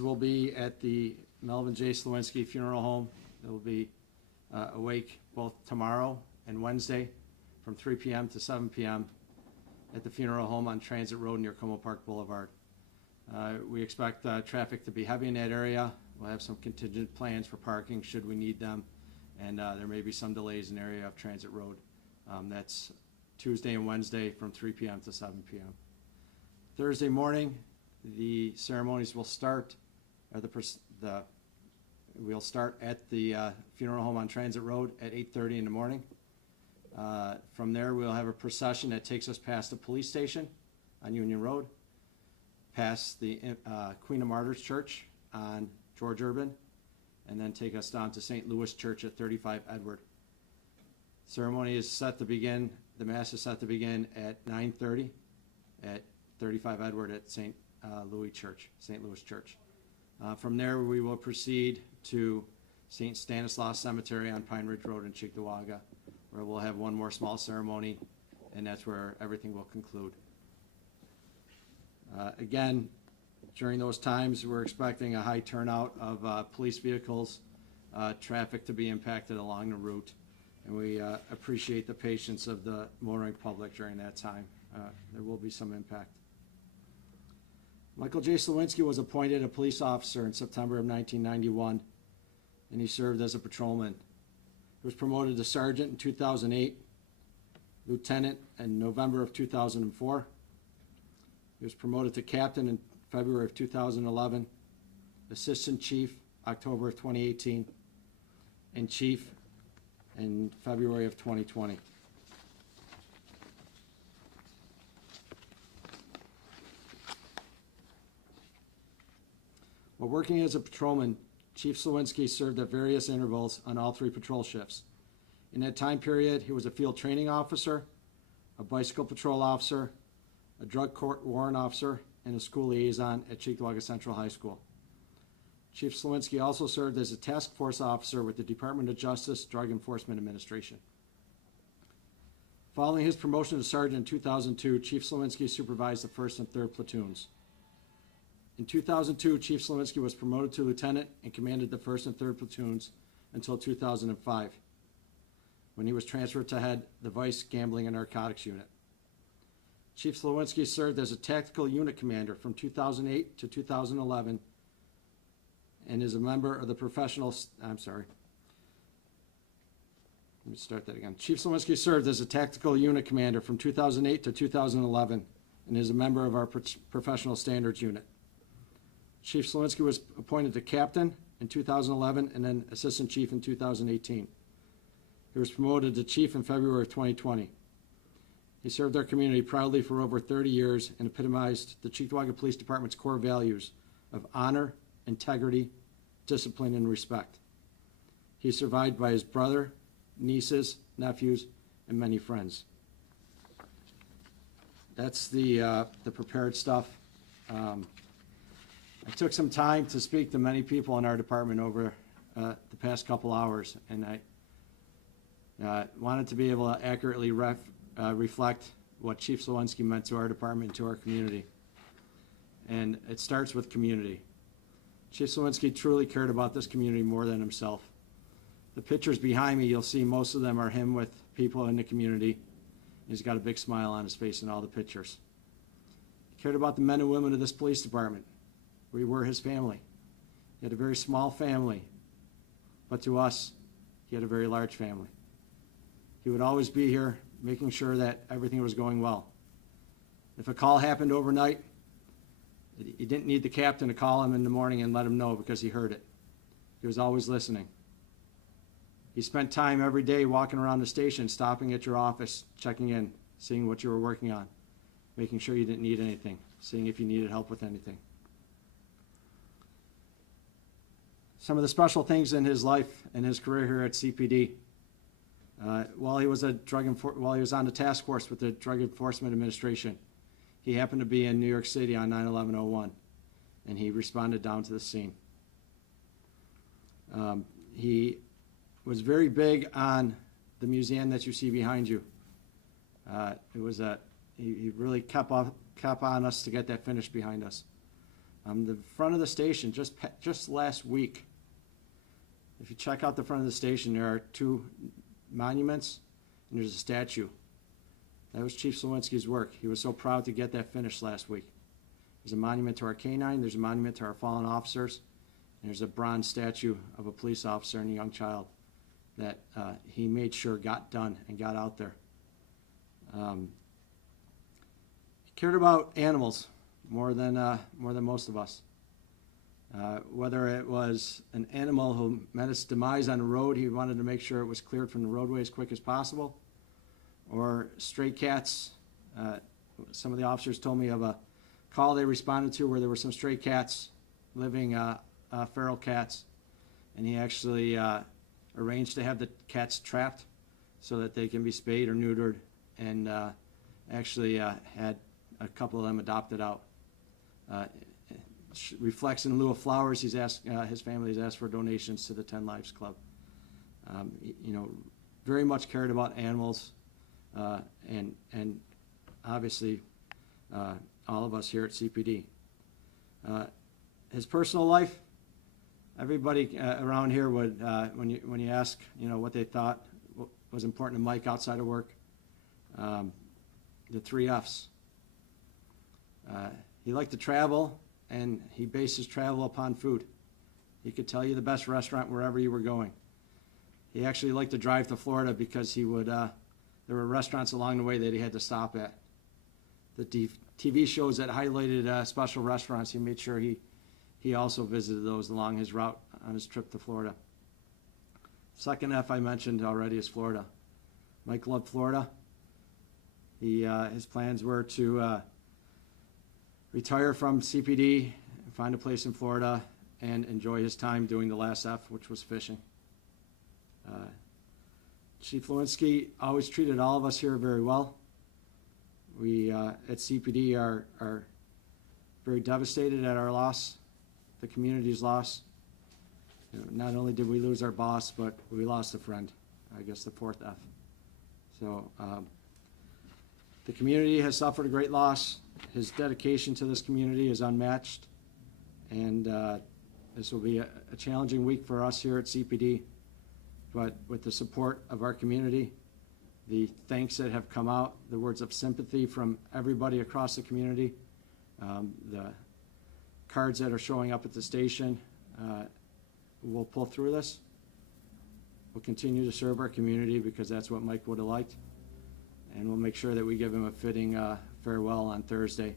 will be at the Melvin J. Sliwinski Funeral Home. It will be awake both tomorrow and Wednesday from 3 p.m. to 7 p.m. at the funeral home on Transit Road near Como Park Boulevard. We expect traffic to be heavy in that area. We'll have some contingent plans for parking should we need them, and there may be some delays in the area of Transit Road. That's Tuesday and Wednesday from 3 p.m. to 7 p.m. Thursday morning, the ceremonies will start, we'll start at the funeral home on Transit Road at 8:30 in the morning. From there, we'll have a procession that takes us past the police station on Union Road, past the Queen of Martyrs Church on George Urban, and then take us down to St. Louis Church at 35 Edward. Ceremony is set to begin, the Mass is set to begin at 9:30 at 35 Edward at St. Louis Church. From there, we will proceed to St. Stanislaus Cemetery on Pine Ridge Road in Cheektowaga, where we'll have one more small ceremony, and that's where everything will conclude. Again, during those times, we're expecting a high turnout of police vehicles, traffic to be impacted along the route, and we appreciate the patience of the motoring public during that time. There will be some impact. Michael J. Sliwinski was appointed a police officer in September of 1991, and he served as a patrolman. He was promoted to sergeant in 2008, lieutenant in November of 2004. He was promoted to captain in February of 2011, assistant chief October of 2018, and chief in February of 2020. While working as a patrolman, Chief Sliwinski served at various intervals on all three patrol shifts. In that time period, he was a field training officer, a bicycle patrol officer, a drug court warrant officer, and a school liaison at Cheektowaga Central High School. Chief Sliwinski also served as a task force officer with the Department of Justice Drug Enforcement Administration. Following his promotion to sergeant in 2002, Chief Sliwinski supervised the 1st and 3rd platoons. In 2002, Chief Sliwinski was promoted to lieutenant and commanded the 1st and 3rd platoons until 2005, when he was transferred to head the Vice Gambling and Narcotics Unit. Chief Sliwinski served as a tactical unit commander from 2008 to 2011 and is a member of the Chief Sliwinski served as a tactical unit commander from 2008 to 2011 and is a member of our professional standards unit. Chief Sliwinski was appointed to captain in 2011 and then assistant chief in 2018. He was promoted to chief in February of 2020. He served our community proudly for over 30 years and epitomized the Cheektowaga Police Department's core values of honor, integrity, discipline, and respect. He is survived by his brother, nieces, nephews, and many friends. That's the prepared stuff. I took some time to speak to many people in our department over the past couple hours, and I wanted to be able to accurately reflect what Chief Sliwinski meant to our department and to our community. And it starts with community. Chief Sliwinski truly cared about this community more than himself. The pictures behind me, you'll see most of them are him with people in the community. He's got a big smile on his face in all the pictures. He cared about the men and women of this police department. We were his family. He had a very small family, but to us, he had a very large family. He would always be here making sure that everything was going well. If a call happened overnight, he didn't need the captain to call him in the morning and let him know because he heard it. He was always listening. He spent time every day walking around the station, stopping at your office, checking in, seeing what you were working on, making sure you didn't need anything, seeing if you needed help with anything. Some of the special things in his life and his career here at CPD. While he was on the task force with the Drug Enforcement Administration, he happened to be in New York City on 9/11/01, and he responded down to the scene. He was very big on the museum that you see behind you. He really kept on us to get that finished behind us. The front of the station, just last week, if you check out the front of the station, there are 2 monuments and there's a statue. That was Chief Sliwinski's work. He was so proud to get that finished last week. There's a monument to our canine, there's a monument to our fallen officers, and there's a bronze statue of a police officer and a young child that he made sure got done and got out there. He cared about animals more than most of us. Whether it was an animal who met its demise on the road, he wanted to make sure it was cleared from the roadway as quick as possible, or stray cats. Some of the officers told me of a call they responded to where there were some stray cats, living feral cats, and he actually arranged to have the cats trapped so that they can be spayed or neutered, and actually had a couple of them adopted out. Reflects in lieu of flowers, he's asked, his family has asked for donations to the 10 Lives Club. Very much cared about animals, and obviously all of us here at CPD. His personal life, everybody around here would, when you ask, what they thought was important to Mike outside of work, the 3 F's. He liked to travel, and he based his travel upon food. He could tell you the best restaurant wherever you were going. He actually liked to drive to Florida because he would, there were restaurants along the way that he had to stop at. The TV shows that highlighted special restaurants, he made sure he also visited those along his route on his trip to Florida. Second F I mentioned already is Florida. Mike loved Florida. His plans were to retire from CPD, find a place in Florida, and enjoy his time doing the last F, which was fishing. Chief Sliwinski always treated all of us here very well. We at CPD are very devastated at our loss, the community's loss. Not only did we lose our boss, but we lost a friend, I guess the 4th F. So the community has suffered a great loss. His dedication to this community is unmatched, and this will be a challenging week for us here at CPD, but with the support of our community, the thanks that have come out, the words of sympathy from everybody across the community, the cards that are showing up at the station, we'll pull through this. We'll continue to serve our community because that's what Mike would have liked, and we'll make sure that we give him a fitting farewell on Thursday,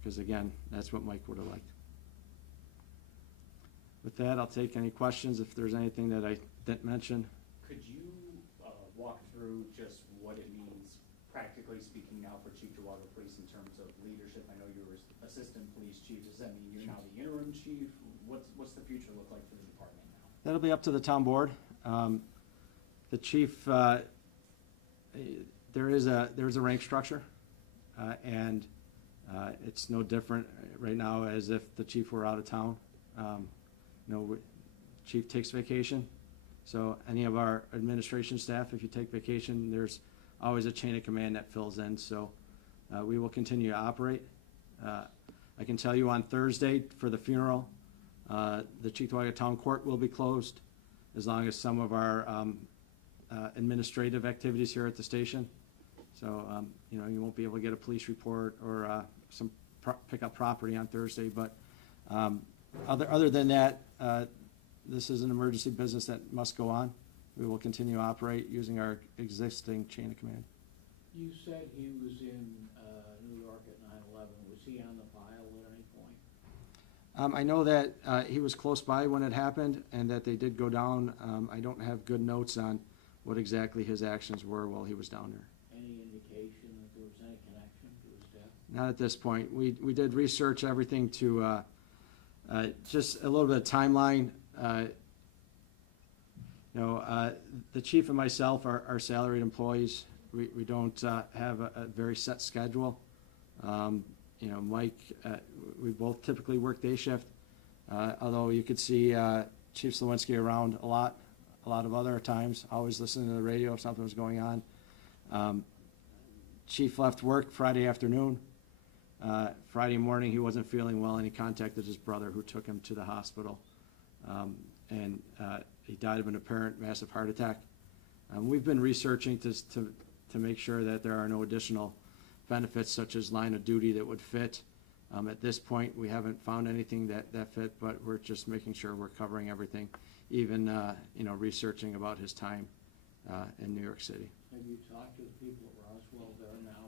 because again, that's what Mike would have liked. With that, I'll take any questions if there's anything that I didn't mention. Could you walk through just what it means, practically speaking, now for Cheektowaga Police in terms of leadership? I know you were assistant police chief. Does that mean you're now the interim chief? What's the future look like for the department now? That'll be up to the town board. The chief, there is a rank structure, and it's no different right now as if the chief were out of town. Chief takes vacation, so any of our administration staff, if you take vacation, there's always a chain of command that fills in, so we will continue to operate. I can tell you on Thursday for the funeral, the Cheektowaga Town Court will be closed as long as some of our administrative activities here at the station. So, you won't be able to get a police report or pick up property on Thursday, but other than that, this is an emergency business that must go on. We will continue to operate using our existing chain of command. You said he was in New York at 9/11. Was he on the file at any point? I know that he was close by when it happened and that they did go down. I don't have good notes on what exactly his actions were while he was down there. Any indication that there was any connection to his death? Not at this point. We did research everything to just a little bit of timeline. The chief and myself are salaried employees. We don't have a very set schedule. Mike, we both typically work day shift, although you could see Chief Sliwinski around a lot of other times, always listening to the radio if something was going on. Chief left work Friday afternoon. Friday morning, he wasn't feeling well, and he contacted his brother, who took him to the hospital. He died of an apparent massive heart attack. We've been researching to make sure that there are no additional benefits such as line of duty that would fit. At this point, we haven't found anything that fit, but we're just making sure we're covering everything, even, researching about his time in New York City. Have you talked to the people at Roswell? They're now,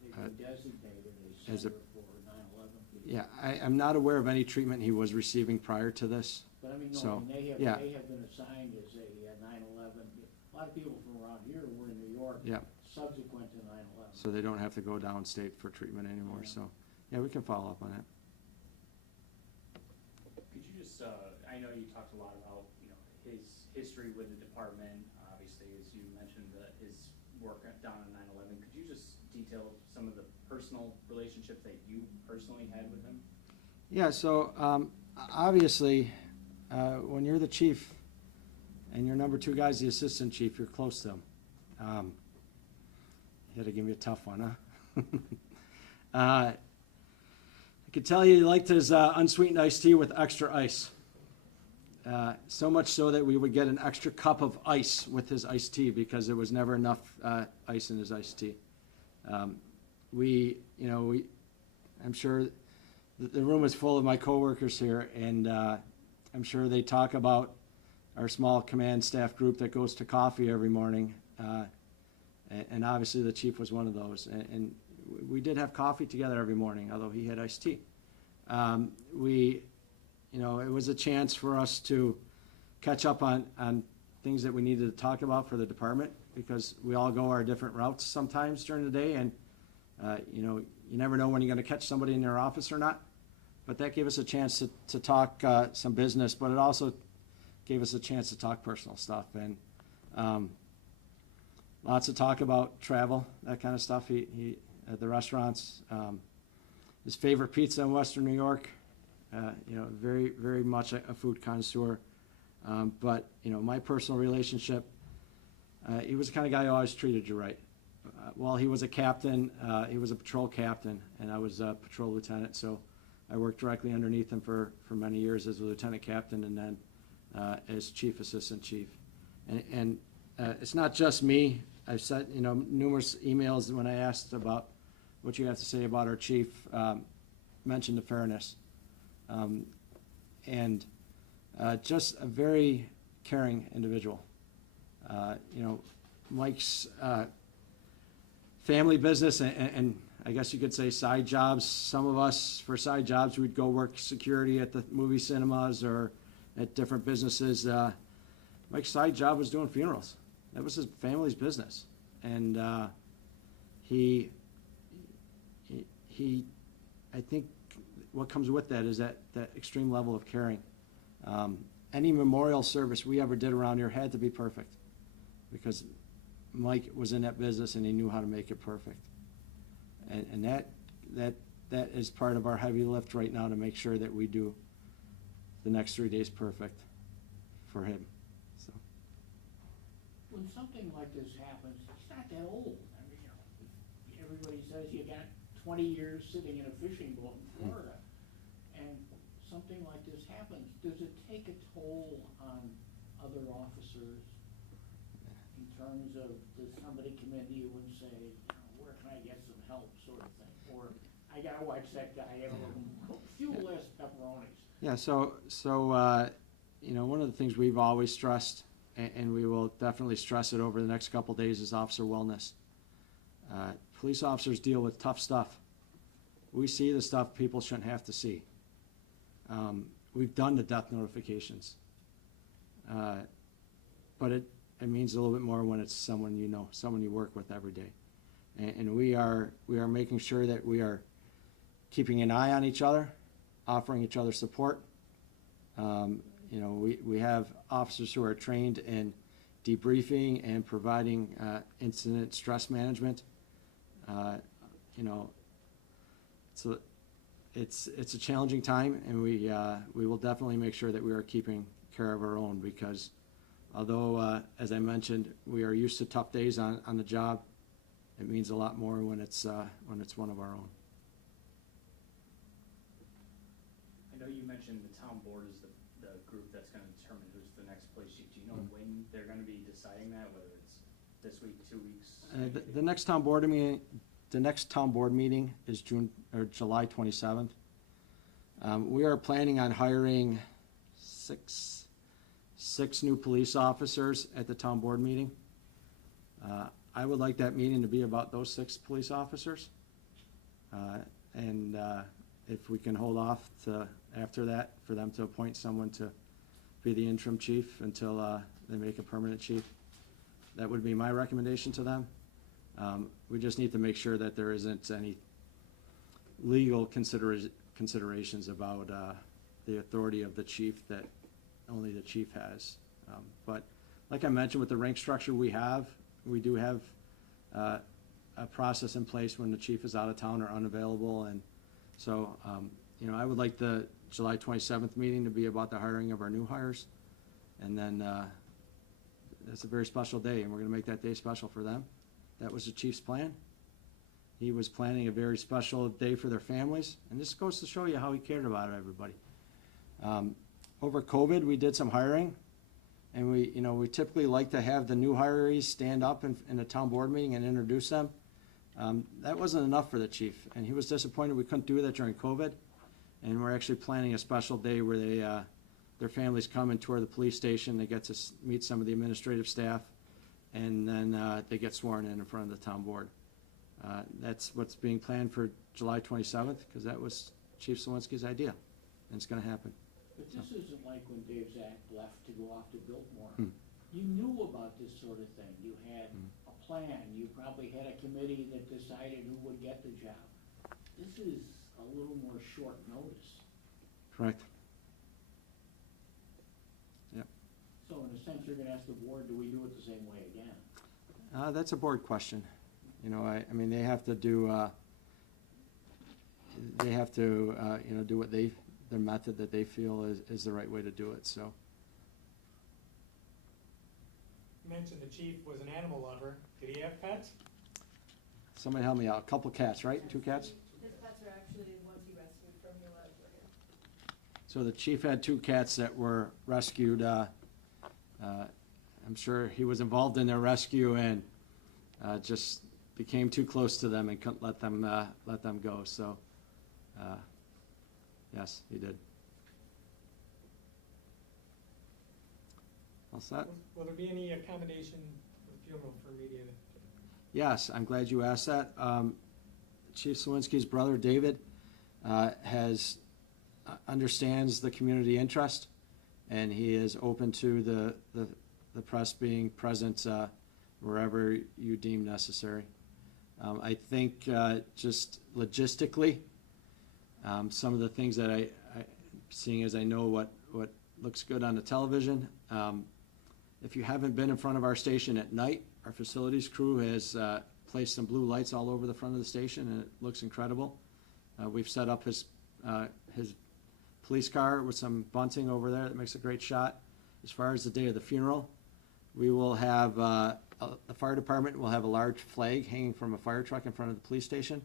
they've been designated a as a- center for 9/11 people. Yeah, I'm not aware of any treatment he was receiving prior to this. But I mean, no, So, I mean, yeah. they have been assigned as a 9/11. A lot of people from around here were in New York. Yeah. Subsequent to 9/11. So they don't have to go downstate for treatment anymore, Yeah. so, yeah, we can follow up on that. Could you just, I know you talked a lot about, his history with the department, obviously, as you mentioned, his work down on 9/11. Could you just detail some of the personal relationships that you personally had with him? Yeah, so, obviously, when you're the chief and your number two guy's the assistant chief, you're close to him. You had to give me a tough one, huh? I could tell you he liked his unsweetened iced tea with extra ice. So much so that we would get an extra cup of ice with his iced tea because there was never enough ice in his iced tea. I'm sure the room is full of my coworkers here, and I'm sure they talk about our small command staff group that goes to coffee every morning. And obviously the chief was one of those. And we did have coffee together every morning, although he had iced tea. It was a chance for us to catch up on things that we needed to talk about for the department, because we all go our different routes sometimes during the day, and you never know when you're going to catch somebody in your office or not. But that gave us a chance to talk some business, but it also gave us a chance to talk personal stuff, and lots of talk about travel, that kind of stuff. He at the restaurants, his favorite pizza in Western New York. Very, very much a food connoisseur. But my personal relationship, he was the kind of guy who always treated you right. While he was a captain, he was a patrol captain, and I was a patrol lieutenant. So I worked directly underneath him for many years as a lieutenant captain, and then as chief assistant chief. And it's not just me. I've sent numerous emails when I asked about what you have to say about our chief, mentioned the fairness. Just a very caring individual. Mike's family business and I guess you could say side jobs. Some of us, for side jobs, we'd go work security at the movie cinemas or at different businesses. Mike's side job was doing funerals. That was his family's business. And he I think what comes with that is that extreme level of caring. Any memorial service we ever did around here had to be perfect, because Mike was in that business and he knew how to make it perfect. And that is part of our heavy lift right now, to make sure that we do the next 3 days perfect for him. So. When something like this happens, it's not that old. I mean, everybody says you got 20 years sitting in a fishing boat in Florida, and something like this happens. Does it take a toll on other officers in terms of, does somebody come into you and say, where can I get some help, sort of thing? Or, I gotta watch that guy, have a few less pepperonis. Yeah, so one of the things we've always stressed, and we will definitely stress it over the next couple of days, is officer wellness. Police officers deal with tough stuff. We see the stuff people shouldn't have to see. We've done the death notifications. But it means a little bit more when it's someone you know, someone you work with every day. And we are making sure that we are keeping an eye on each other, offering each other support. We have officers who are trained in debriefing and providing incident stress management. So it's a challenging time, and we will definitely make sure that we are keeping care of our own, because although, as I mentioned, we are used to tough days on the job, it means a lot more when it's one of our own. know you mentioned the town board is the group that's gonna determine who's the next police chief. Do you know when they're gonna be deciding that, whether it's this week, 2 weeks? The next town board meeting is July 27th. We are planning on hiring six new police officers at the town board meeting. I would like that meeting to be about those 6 police officers. And if we can hold off to after that, for them to appoint someone to be the interim chief until they make a permanent chief, that would be my recommendation to them. We just need to make sure that there isn't any legal considerations about the authority of the chief that only the chief has. But like I mentioned, with the rank structure we do have a process in place when the chief is out of town or unavailable. And so, I would like the July 27th meeting to be about the hiring of our new hires. And then it's a very special day, and we're going to make that day special for them. That was the chief's plan. He was planning a very special day for their families, and this goes to show you how he cared about everybody. Over COVID, we did some hiring, and we typically like to have the new hirees stand up in a town board meeting and introduce them. That wasn't enough for the chief, and he was disappointed we couldn't do that during COVID. And we're actually planning a special day where their families come and tour the police station. They get to meet some of the administrative staff, and then they get sworn in front of the town board. That's what's being planned for July 27th, because that was Chief Sliwinski's idea, and it's going to happen. But this isn't like when Dave Zach left to go off to Biltmore. You knew about this sort of thing. You had a plan. You probably had a committee that decided who would get the job. This is a little more short notice. Correct. Yep. So in a sense, you're gonna ask the board, do we do it the same way again? That's a board question. I mean, they have to do, do what their method that they feel is the right way to do it, so. You mentioned the chief was an animal lover. Did he have pets? Somebody help me out. A couple cats, right? 2 cats? His pets are actually the ones he rescued from your lab for him. So the chief had 2 cats that were rescued. I'm sure he was involved in their rescue and just became too close to them and couldn't let them go. So, yes, he did. All set? Will there be any accommodation for the funeral for media? Yes, I'm glad you asked that. Chief Sliwinski's brother, David, understands the community interest, and he is open to the press being present wherever you deem necessary. I think just logistically, some of the things that seeing as I know what looks good on the television, if you haven't been in front of our station at night, our facilities crew has placed some blue lights all over the front of the station, and it looks incredible. We've set up his police car with some bunting over there that makes a great shot. As far as the day of the funeral, we will have, the fire department will have a large flag hanging from a fire truck in front of the police station.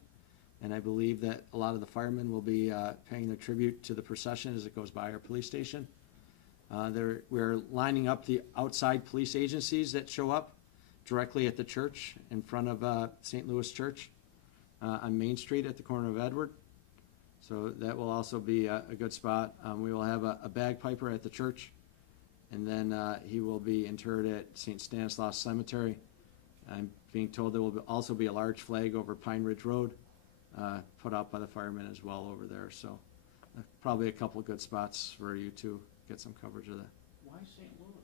And I believe that a lot of the firemen will be paying their tribute to the procession as it goes by our police station. We're lining up the outside police agencies that show up directly at the church in front of St. Louis Church on Main Street at the corner of Edward. So that will also be a good spot. We will have a bagpiper at the church, and then he will be interred at St. Stanislaus Cemetery. I'm being told there will also be a large flag over Pine Ridge Road put out by the firemen as well over there. So probably a couple of good spots for you to get some coverage of that. Why St. Louis?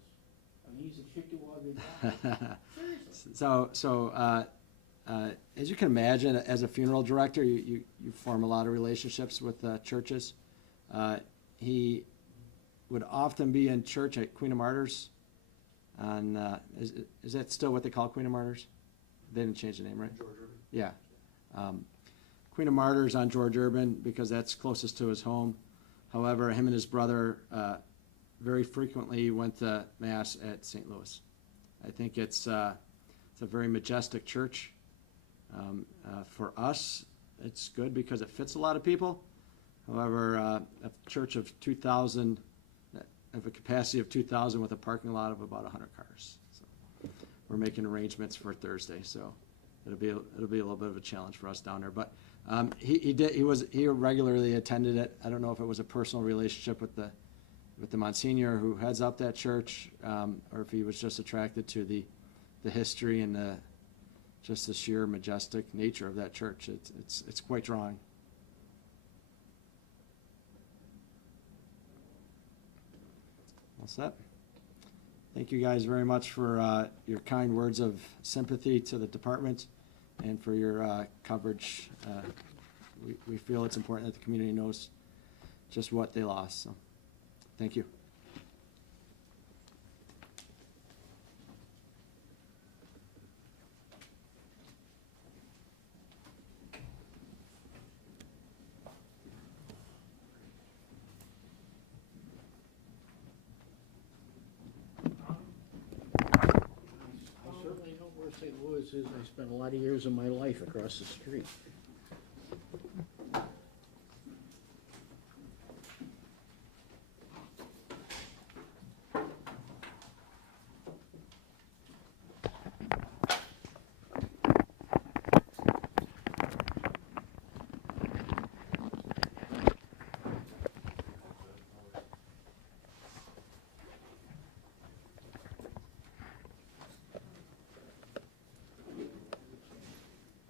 I mean, he's a Cheektowaga guy. Seriously. So as you can imagine, as a funeral director, you form a lot of relationships with churches. He would often be in church at Queen of Martyrs. Is that still what they call Queen of Martyrs? They didn't change the name, right? George Urban. Yeah. Queen of Martyrs on George Urban, because that's closest to his home. However, him and his brother very frequently went to Mass at St. Louis. I think it's a very majestic church. For us, it's good because it fits a lot of people. However, a church of 2,000, of a capacity of 2,000 with a parking lot of about 100 cars. So we're making arrangements for Thursday, so it'll be a little bit of a challenge for us down there. But he regularly attended it. I don't know if it was a personal relationship with the Monsignor who heads up that church, or if he was just attracted to the history and just the sheer majestic nature of that church. It's quite drawing. All set. Thank you guys very much for your kind words of sympathy to the department and for your coverage. We feel it's important that the community knows just what they lost. So, thank you. I certainly know where St. Louis is. I spent a lot of years of my life across the street.